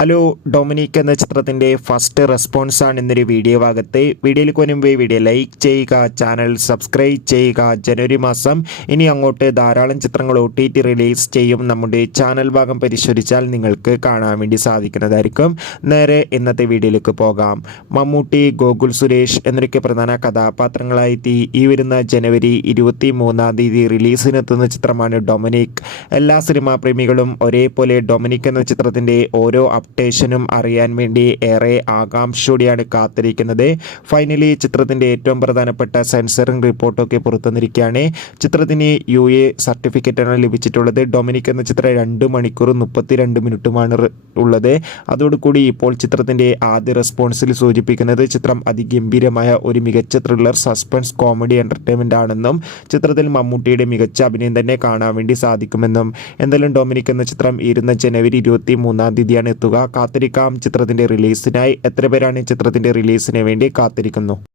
Hello, Dominic എന്ന ചിത്രത്തിൻ്റെ first റെസ്പോൺസാണ് ഇന്നൊരു വീഡിയോ ഭാഗത്ത്. വീഡിയോയിലേക്ക് വരുമ്പോൾ വീഡിയോ ലൈക്ക് ചെയ്യുക, ചാനൽ സബ്സ്ക്രൈബ് ചെയ്യുക. ജനുവരി മാസം ഇനി അങ്ങോട്ട് ധാരാളം ചിത്രങ്ങൾ OTT റിലീസ് ചെയ്യും. നമ്മുടെ ചാനൽ ഭാഗം പരിശോധിച്ചാൽ നിങ്ങൾക്ക് കാണാൻ വേണ്ടി സാധിക്കുന്നതായിരിക്കും. നേരെ ഇന്നത്തെ വീഡിയോയിലേക്ക് പോകാം. മമ്മൂട്ടി, ഗോകുൽ സുരേഷ് എന്നൊക്കെ പ്രധാന കഥാപാത്രങ്ങളായി ഈ വരുന്ന ജനുവരി 23 റിലീസിനെത്തുന്ന ചിത്രമാണ് ഡൊമിനിക്. എല്ലാ സിനിമാ പ്രേമികളും ഒരേപോലെ ഡൊമിനിക് എന്ന ചിത്രത്തിൻ്റെ ഓരോ അപ്ഡേഷനും അറിയാൻ വേണ്ടി ഏറെ ആകാംക്ഷയോടെയാണ് കാത്തിരിക്കുന്നത്. ഫൈനലി ചിത്രത്തിൻ്റെ ഏറ്റവും പ്രധാനപ്പെട്ട സെൻസറിംഗ് റിപ്പോർട്ടൊക്കെ പുറത്തുവന്നിരിക്കുകയാണ്. ചിത്രത്തിന് UA സർട്ടിഫിക്കറ്റാണ് ലഭിച്ചിട്ടുള്ളത്. ഡൊമിനിക് എന്ന ചിത്രം 2 മണിക്കൂർ 32 മിനിറ്റുമാണ് ഉള്ളത്. അതോടുകൂടി ഇപ്പോൾ ചിത്രത്തിൻ്റെ ആദ്യ റെസ്പോൺസിൽ സൂചിപ്പിക്കുന്നത് ചിത്രം അതിഗംഭീരമായ ഒരു മികച്ച ത്രില്ലർ, സസ്പെൻസ്, കോമഡി എൻ്റർടൈൻമെൻ്റ് ആണെന്നും ചിത്രത്തിൽ മമ്മൂട്ടിയുടെ മികച്ച അഭിനയം തന്നെ കാണാൻ വേണ്ടി സാധിക്കുമെന്നും. എന്തായാലും ഡൊമിനിക് എന്ന ചിത്രം ഇരുന്ന ജനുവരി 23 എത്തുക. കാത്തിരിക്കാം ചിത്രത്തിൻ്റെ റിലീസിനായി. എത്ര പേരാണ് ചിത്രത്തിൻ്റെ റിലീസിന് വേണ്ടി കാത്തിരിക്കുന്നു?